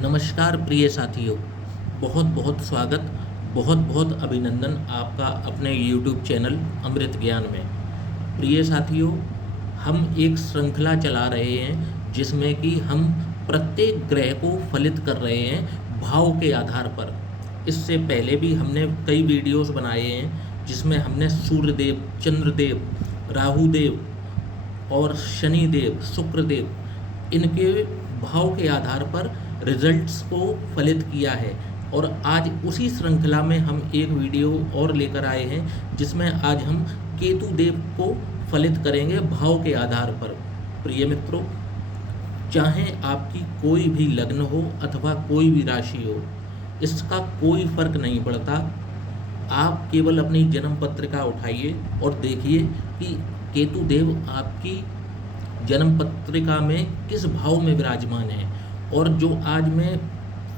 नमस्कार प्रिय साथियों, बहुत बहुत स्वागत, बहुत बहुत अभिनंदन आपका अपने YouTube चैनल अमृत ज्ञान में। प्रिय साथियों, हम एक श्रृंखला चला रहे हैं जिसमें कि हम प्रत्येक ग्रह को फलित कर रहे हैं भाव के आधार पर। इससे पहले भी हमने कई वीडियोस बनाए हैं जिसमें हमने सूर्यदेव, चंद्रदेव, राहुदेव और शनिदेव, शुक्रदेव, इनके भाव के आधार पर रिजल्ट्स को फलित किया है। और आज उसी श्रृंखला में हम एक वीडियो और लेकर आए हैं जिसमें आज हम केतु देव को फलित करेंगे भाव के आधार पर। प्रिय मित्रों, चाहे आपकी कोई भी लग्न हो अथवा कोई भी राशि हो, इसका कोई फर्क नहीं पड़ता। आप केवल अपनी जन्म पत्रिका उठाइए और देखिए कि केतु देव आपकी जन्म पत्रिका में किस भाव में विराजमान है। और जो आज मैं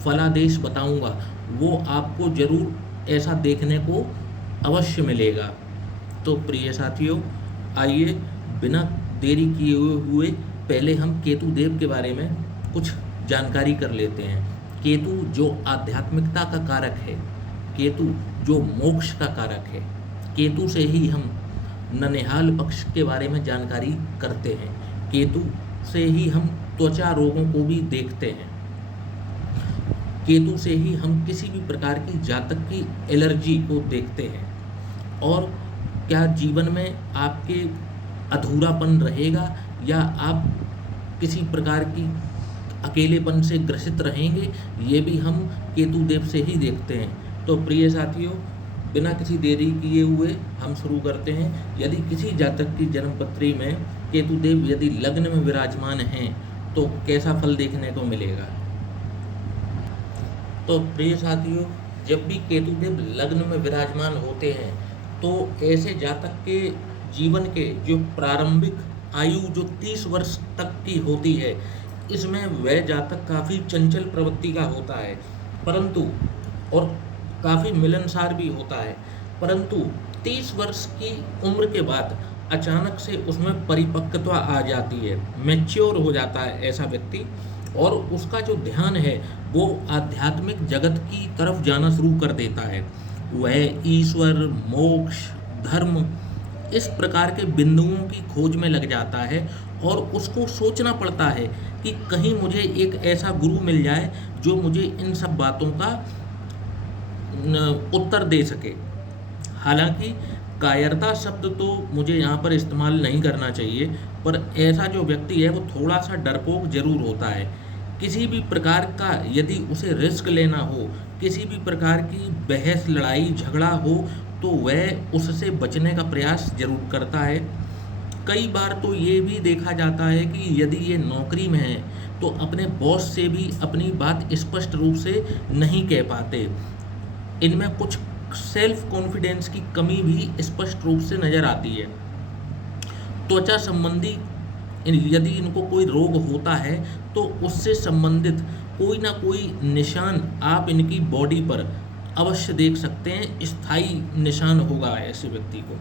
फलादेश बताऊंगा वो आपको जरूर ऐसा देखने को अवश्य मिलेगा। तो प्रिय साथियों, आइए बिना देरी किए हुए पहले हम केतु देव के बारे में कुछ जानकारी कर लेते हैं। केतु जो आध्यात्मिकता का कारक है, केतु जो मोक्ष का कारक है, केतु से ही हम ननिहाल पक्ष के बारे में जानकारी करते हैं, केतु से ही हम त्वचा रोगों को भी देखते हैं, केतु से ही हम किसी भी प्रकार की जातक की एलर्जी को देखते हैं। और क्या जीवन में आपके अधूरापन रहेगा या आप किसी प्रकार की अकेलेपन से ग्रसित रहेंगे, ये भी हम केतु देव से ही देखते हैं। तो प्रिय साथियों, बिना किसी देरी किए हुए हम शुरू करते हैं। यदि किसी जातक की जन्मपत्री में केतु देव यदि लग्न में विराजमान हैं तो कैसा फल देखने को मिलेगा। तो प्रिय साथियों, जब भी केतु देव लग्न में विराजमान होते हैं तो ऐसे जातक के जीवन के जो प्रारंभिक आयु जो 30 वर्ष तक की होती है, इसमें वह जातक काफ़ी चंचल प्रवृत्ति का होता है, परंतु और काफ़ी मिलनसार भी होता है। परंतु 30 वर्ष की उम्र के बाद अचानक से उसमें परिपक्वता आ जाती है, मैच्योर हो जाता है ऐसा व्यक्ति, और उसका जो ध्यान है वो आध्यात्मिक जगत की तरफ जाना शुरू कर देता है। वह ईश्वर, मोक्ष, धर्म, इस प्रकार के बिंदुओं की खोज में लग जाता है और उसको सोचना पड़ता है कि कहीं मुझे एक ऐसा गुरु मिल जाए जो मुझे इन सब बातों का उत्तर दे सके। हालांकि कायरता शब्द तो मुझे यहाँ पर इस्तेमाल नहीं करना चाहिए, पर ऐसा जो व्यक्ति है वो थोड़ा सा डरपोक जरूर होता है। किसी भी प्रकार का यदि उसे रिस्क लेना हो, किसी भी प्रकार की बहस, लड़ाई, झगड़ा हो, तो वह उससे बचने का प्रयास जरूर करता है। कई बार तो ये भी देखा जाता है कि यदि ये नौकरी में है तो अपने बॉस से भी अपनी बात स्पष्ट रूप से नहीं कह पाते। इनमें कुछ सेल्फ कॉन्फिडेंस की कमी भी स्पष्ट रूप से नजर आती है। त्वचा संबंधी यदि इनको कोई रोग होता है तो उससे संबंधित कोई ना कोई निशान आप इनकी बॉडी पर अवश्य देख सकते हैं, स्थायी निशान होगा ऐसे व्यक्ति को।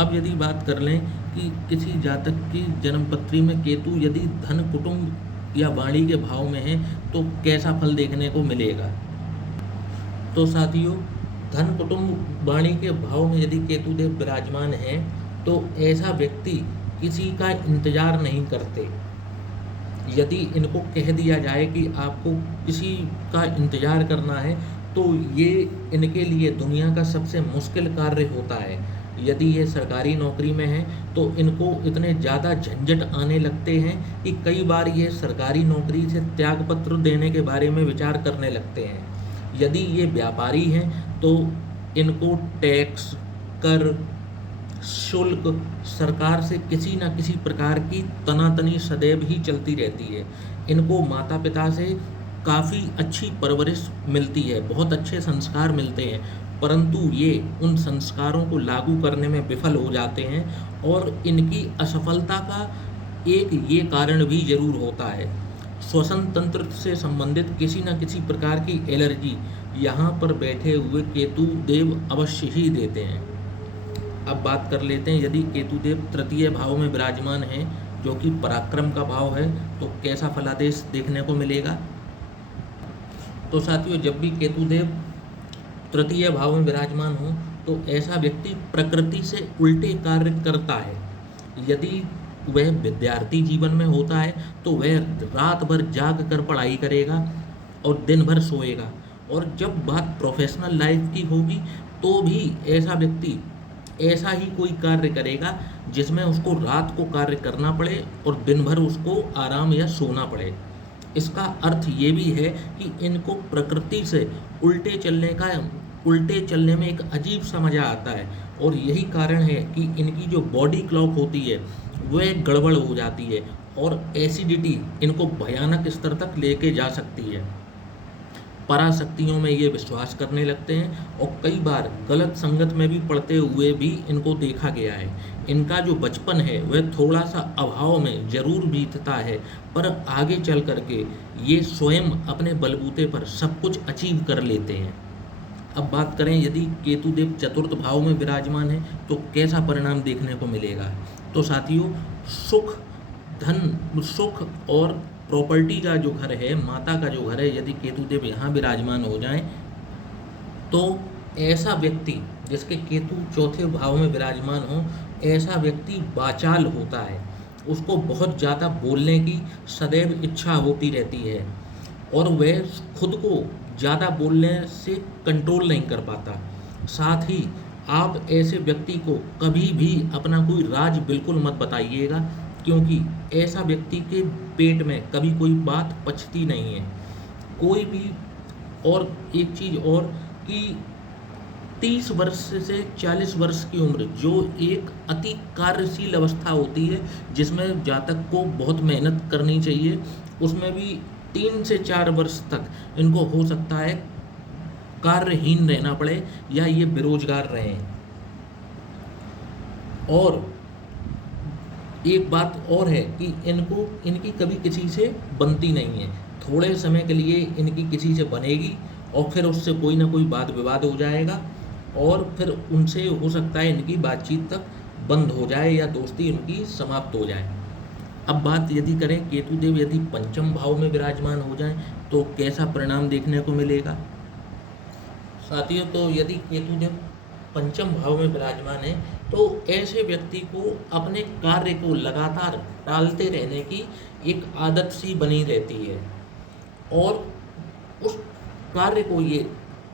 अब यदि बात कर लें कि किसी जातक की जन्मपत्री में केतु यदि धन, कुटुंब या वाणी के भाव में है तो कैसा फल देखने को मिलेगा। तो साथियों, धन, कुटुंब, वाणी के भाव में यदि केतु देव विराजमान है तो ऐसा व्यक्ति किसी का इंतजार नहीं करते। यदि इनको कह दिया जाए कि आपको किसी का इंतजार करना है तो ये इनके लिए दुनिया का सबसे मुश्किल कार्य होता है। यदि ये सरकारी नौकरी में है तो इनको इतने ज़्यादा झंझट आने लगते हैं कि कई बार ये सरकारी नौकरी से त्यागपत्र देने के बारे में विचार करने लगते हैं। यदि ये व्यापारी हैं तो इनको टैक्स, कर, शुल्क, सरकार से किसी न किसी प्रकार की तनातनी सदैव ही चलती रहती है। इनको माता पिता से काफ़ी अच्छी परवरिश मिलती है, बहुत अच्छे संस्कार मिलते हैं, परंतु ये उन संस्कारों को लागू करने में विफल हो जाते हैं। और इनकी असफलता का एक ये कारण भी जरूर होता है, श्वसन तंत्र से संबंधित किसी न किसी प्रकार की एलर्जी यहाँ पर बैठे हुए केतु देव अवश्य ही देते हैं। अब बात कर लेते हैं, यदि केतु देव तृतीय भाव में विराजमान हैं जो कि पराक्रम का भाव है, तो कैसा फलादेश देखने को मिलेगा। तो साथियों, जब भी केतुदेव तृतीय भाव में विराजमान हो तो ऐसा व्यक्ति प्रकृति से उल्टे कार्य करता है। यदि वह विद्यार्थी जीवन में होता है तो वह रात भर जाग कर पढ़ाई करेगा और दिन भर सोएगा, और जब बात प्रोफेशनल लाइफ की होगी तो भी ऐसा व्यक्ति ऐसा ही कोई कार्य करेगा जिसमें उसको रात को कार्य करना पड़े और दिन भर उसको आराम या सोना पड़े। इसका अर्थ ये भी है कि इनको प्रकृति से उल्टे चलने का उल्टे चलने में एक अजीब सा मजा आता है, और यही कारण है कि इनकी जो बॉडी क्लॉक होती है वह गड़बड़ हो जाती है और एसिडिटी इनको भयानक स्तर तक लेके जा सकती है। पराशक्तियों में ये विश्वास करने लगते हैं और कई बार गलत संगत में भी पड़ते हुए भी इनको देखा गया है। इनका जो बचपन है वह थोड़ा सा अभाव में जरूर बीतता है, पर आगे चल करके ये स्वयं अपने बलबूते पर सब कुछ अचीव कर लेते हैं। अब बात करें, यदि केतुदेव चतुर्थ भाव में विराजमान है तो कैसा परिणाम देखने को मिलेगा। तो साथियों, सुख, धन, सुख और प्रॉपर्टी का जो घर है, माता का जो घर है, यदि केतुदेव यहाँ विराजमान हो जाएं तो ऐसा व्यक्ति जिसके केतु चौथे भाव में विराजमान हो, ऐसा व्यक्ति वाचाल होता है। उसको बहुत ज़्यादा बोलने की सदैव इच्छा होती रहती है और वह खुद को ज़्यादा बोलने से कंट्रोल नहीं कर पाता। साथ ही आप ऐसे व्यक्ति को कभी भी अपना कोई राज बिल्कुल मत बताइएगा, क्योंकि ऐसा व्यक्ति के पेट में कभी कोई बात पचती नहीं है कोई भी। और एक चीज़ और कि 30 वर्ष से 40 वर्ष की उम्र जो एक अति कार्यशील अवस्था होती है, जिसमें जातक को बहुत मेहनत करनी चाहिए, उसमें भी 3 से 4 वर्ष तक इनको हो सकता है कार्यहीन रहना पड़े या ये बेरोजगार रहें। और एक बात और है कि इनकी कभी किसी से बनती नहीं है। थोड़े समय के लिए इनकी किसी से बनेगी और फिर उससे कोई ना कोई वाद विवाद हो जाएगा और फिर उनसे हो सकता है इनकी बातचीत तक बंद हो जाए या दोस्ती उनकी समाप्त हो जाए। अब बात यदि करें, केतुदेव यदि पंचम भाव में विराजमान हो जाएं तो कैसा परिणाम देखने को मिलेगा। साथियों, तो यदि केतुदेव पंचम भाव में विराजमान है तो ऐसे व्यक्ति को अपने कार्य को लगातार टालते रहने की एक आदत सी बनी रहती है और उस कार्य को ये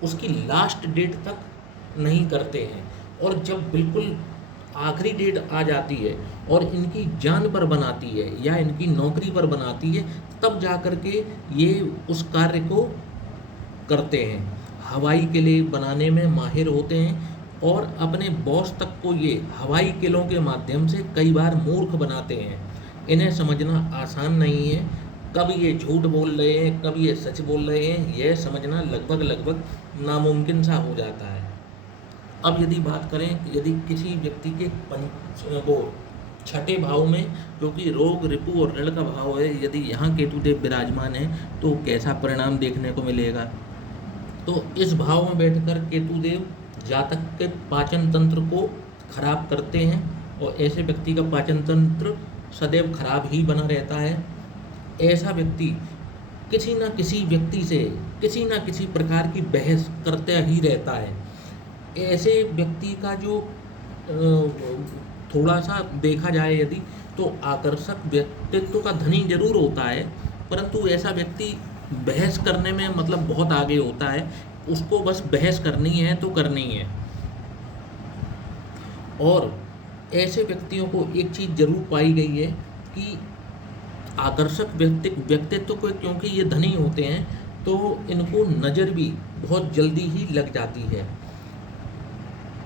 उसकी लास्ट डेट तक नहीं करते हैं, और जब बिल्कुल आखिरी डेट आ जाती है और इनकी जान पर बनाती है या इनकी नौकरी पर बनाती है, तब जा कर के ये उस कार्य को करते हैं। हवाई किले बनाने में माहिर होते हैं और अपने बॉस तक को ये हवाई किलों के माध्यम से कई बार मूर्ख बनाते हैं। इन्हें समझना आसान नहीं है, कब ये झूठ बोल रहे हैं कब ये सच बोल रहे हैं, यह समझना लगभग नामुमकिन सा हो जाता है। अब यदि बात करें, यदि किसी व्यक्ति के वो छठे भाव में, जो कि रोग, रिपु और ऋण का भाव है, यदि यहाँ केतुदेव विराजमान है तो कैसा परिणाम देखने को मिलेगा। तो इस भाव में बैठकर केतुदेव जातक के पाचन तंत्र को खराब करते हैं और ऐसे व्यक्ति का पाचन तंत्र सदैव खराब ही बना रहता है। ऐसा व्यक्ति किसी न किसी व्यक्ति से किसी न किसी प्रकार की बहस करते ही रहता है। ऐसे व्यक्ति का जो थोड़ा सा देखा जाए यदि, तो आकर्षक व्यक्तित्व का धनी जरूर होता है, परंतु ऐसा व्यक्ति बहस करने में मतलब बहुत आगे होता है। उसको बस बहस करनी है तो करनी है। और ऐसे व्यक्तियों को एक चीज़ जरूर पाई गई है कि आकर्षक व्यक्तित्व को, क्योंकि ये धनी होते हैं तो इनको नज़र भी बहुत जल्दी ही लग जाती है।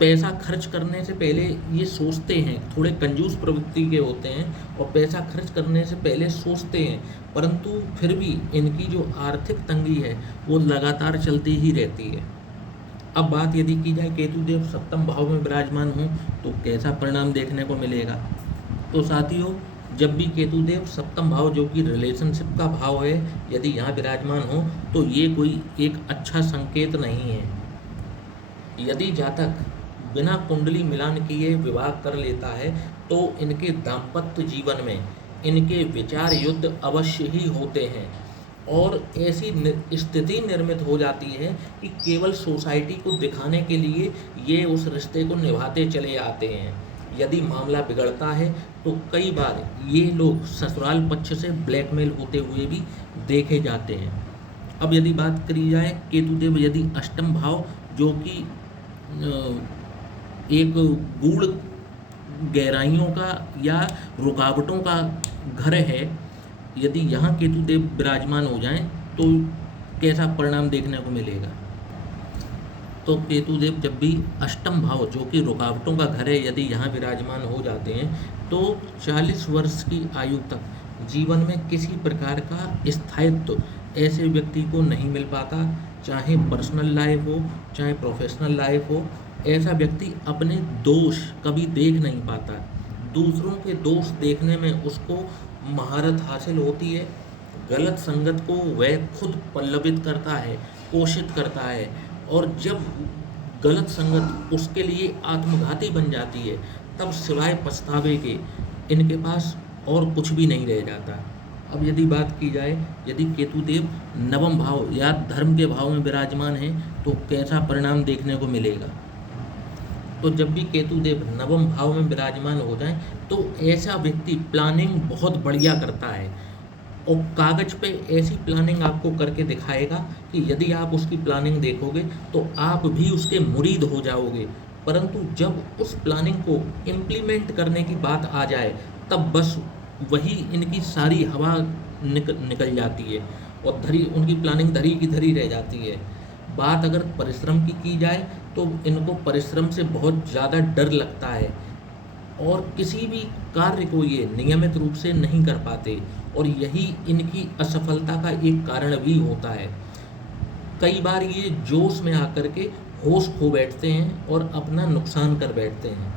पैसा खर्च करने से पहले ये सोचते हैं, थोड़े कंजूस प्रवृत्ति के होते हैं और पैसा खर्च करने से पहले सोचते हैं, परंतु फिर भी इनकी जो आर्थिक तंगी है वो लगातार चलती ही रहती है। अब बात यदि की जाए केतुदेव सप्तम भाव में विराजमान हो तो कैसा परिणाम देखने को मिलेगा। तो साथियों, जब भी केतुदेव सप्तम भाव, जो कि रिलेशनशिप का भाव है, यदि यहाँ विराजमान हो तो ये कोई एक अच्छा संकेत नहीं है। यदि जातक बिना कुंडली मिलान किए विवाह कर लेता है तो इनके दाम्पत्य जीवन में इनके विचार युद्ध अवश्य ही होते हैं और ऐसी स्थिति निर्मित हो जाती है कि केवल सोसाइटी को दिखाने के लिए ये उस रिश्ते को निभाते चले आते हैं। यदि मामला बिगड़ता है तो कई बार ये लोग ससुराल पक्ष से ब्लैकमेल होते हुए भी देखे जाते हैं। अब यदि बात करी जाए केतुदेव यदि अष्टम भाव, जो कि एक गूढ़ गहराइयों का या रुकावटों का घर है, यदि यहाँ केतुदेव विराजमान हो जाएं तो कैसा परिणाम देखने को मिलेगा। तो केतुदेव जब भी अष्टम भाव, जो कि रुकावटों का घर है, यदि यहाँ विराजमान हो जाते हैं तो 40 वर्ष की आयु तक जीवन में किसी प्रकार का स्थायित्व ऐसे व्यक्ति को नहीं मिल पाता। चाहे पर्सनल लाइफ हो, चाहे प्रोफेशनल लाइफ हो, ऐसा व्यक्ति अपने दोष कभी देख नहीं पाता। दूसरों के दोष देखने में उसको महारत हासिल होती है। गलत संगत को वह खुद पल्लवित करता है, पोषित करता है, और जब गलत संगत उसके लिए आत्मघाती बन जाती है तब सिवाय पछतावे के इनके पास और कुछ भी नहीं रह जाता। अब यदि बात की जाए, यदि केतुदेव नवम भाव या धर्म के भाव में विराजमान है तो कैसा परिणाम देखने को मिलेगा। तो जब भी केतुदेव नवम भाव में विराजमान हो जाए तो ऐसा व्यक्ति प्लानिंग बहुत बढ़िया करता है और कागज पे ऐसी प्लानिंग आपको करके दिखाएगा कि यदि आप उसकी प्लानिंग देखोगे तो आप भी उसके मुरीद हो जाओगे। परंतु जब उस प्लानिंग को इम्प्लीमेंट करने की बात आ जाए तब बस वही इनकी सारी हवा निकल जाती है और उनकी प्लानिंग धरी की धरी रह जाती है। बात अगर परिश्रम की जाए तो इनको परिश्रम से बहुत ज़्यादा डर लगता है और किसी भी कार्य को ये नियमित रूप से नहीं कर पाते, और यही इनकी असफलता का एक कारण भी होता है। कई बार ये जोश में आकर के होश खो बैठते हैं और अपना नुकसान कर बैठते हैं।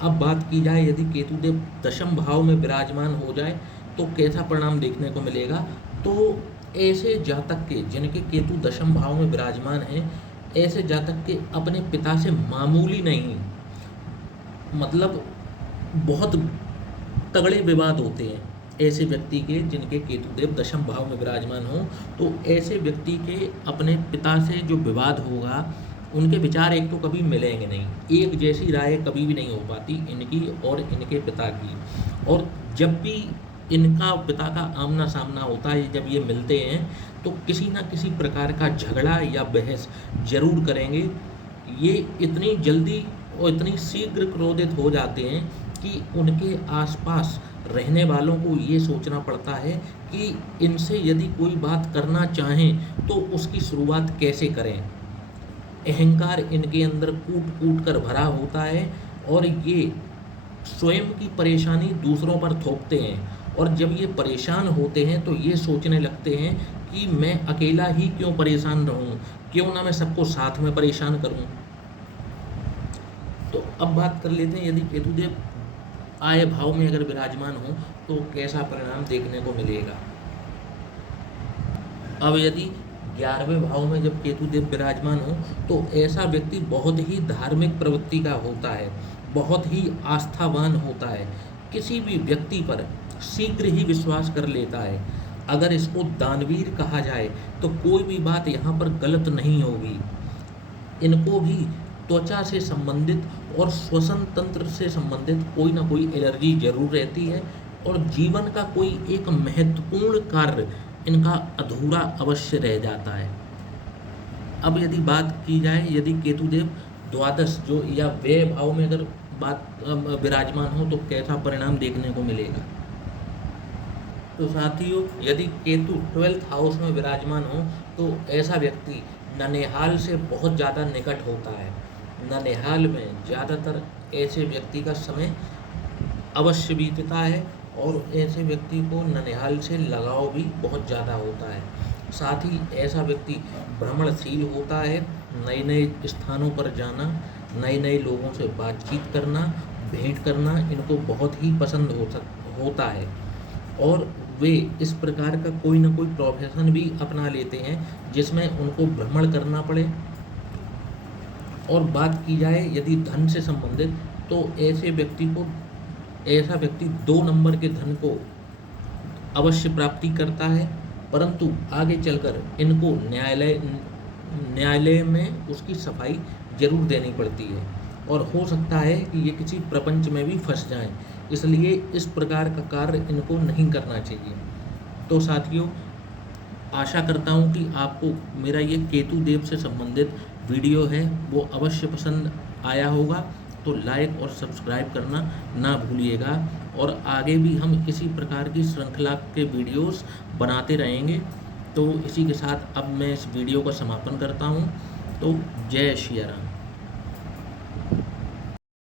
अब बात की जाए, यदि केतुदेव दशम भाव में विराजमान हो जाए तो कैसा परिणाम देखने को मिलेगा। तो ऐसे जातक के जिनके केतु दशम भाव में विराजमान हैं, ऐसे जातक के अपने पिता से मामूली नहीं, मतलब बहुत तगड़े विवाद होते हैं। ऐसे व्यक्ति के जिनके केतुदेव दशम भाव में विराजमान हो तो ऐसे व्यक्ति के अपने पिता से जो विवाद होगा, उनके विचार एक तो कभी मिलेंगे नहीं, एक जैसी राय कभी भी नहीं हो पाती इनकी और इनके पिता की। और जब भी इनका पिता का आमना सामना होता है, जब ये मिलते हैं तो किसी ना किसी प्रकार का झगड़ा या बहस जरूर करेंगे। ये इतनी जल्दी और इतनी शीघ्र क्रोधित हो जाते हैं कि उनके आसपास रहने वालों को ये सोचना पड़ता है कि इनसे यदि कोई बात करना चाहें तो उसकी शुरुआत कैसे करें। अहंकार इनके अंदर कूट कूट कर भरा होता है और ये स्वयं की परेशानी दूसरों पर थोपते हैं, और जब ये परेशान होते हैं तो ये सोचने लगते हैं कि मैं अकेला ही क्यों परेशान रहूं, क्यों ना मैं सबको साथ में परेशान करूं। तो अब बात कर लेते हैं, यदि केतुदेव आय भाव में अगर विराजमान हो तो कैसा परिणाम देखने को मिलेगा। अब यदि 11वें भाव में जब केतुदेव विराजमान हो तो ऐसा व्यक्ति बहुत ही धार्मिक प्रवृत्ति का होता है, बहुत ही आस्थावान होता है, किसी भी व्यक्ति पर शीघ्र ही विश्वास कर लेता है। अगर इसको दानवीर कहा जाए तो कोई भी बात यहाँ पर गलत नहीं होगी। इनको भी त्वचा से संबंधित और श्वसन तंत्र से संबंधित कोई ना कोई एलर्जी जरूर रहती है, और जीवन का कोई एक महत्वपूर्ण कार्य इनका अधूरा अवश्य रह जाता है। अब यदि बात की जाए, यदि केतुदेव द्वादश जो या व्यय भाव में अगर बात विराजमान हो तो कैसा परिणाम देखने को मिलेगा। तो साथियों, यदि केतु 12th हाउस में विराजमान हो तो ऐसा व्यक्ति ननिहाल से बहुत ज़्यादा निकट होता है। ननिहाल में ज़्यादातर ऐसे व्यक्ति का समय अवश्य बीतता है और ऐसे व्यक्ति को ननिहाल से लगाव भी बहुत ज़्यादा होता है। साथ ही ऐसा व्यक्ति भ्रमणशील होता है, नए नए स्थानों पर जाना, नए नए लोगों से बातचीत करना, भेंट करना इनको बहुत ही पसंद होता है, और वे इस प्रकार का कोई ना कोई प्रोफेशन भी अपना लेते हैं जिसमें उनको भ्रमण करना पड़े। और बात की जाए यदि धन से संबंधित, तो ऐसा व्यक्ति 2 नंबर के धन को अवश्य प्राप्ति करता है, परंतु आगे चलकर इनको न्यायालय में उसकी सफाई ज़रूर देनी पड़ती है और हो सकता है कि ये किसी प्रपंच में भी फँस जाएँ। इसलिए इस प्रकार का कार्य इनको नहीं करना चाहिए। तो साथियों, आशा करता हूँ कि आपको मेरा ये केतु देव से संबंधित वीडियो है वो अवश्य पसंद आया होगा। तो लाइक और सब्सक्राइब करना ना भूलिएगा और आगे भी हम इसी प्रकार की श्रृंखला के वीडियोस बनाते रहेंगे। तो इसी के साथ अब मैं इस वीडियो का समापन करता हूँ। तो जय श्री राम।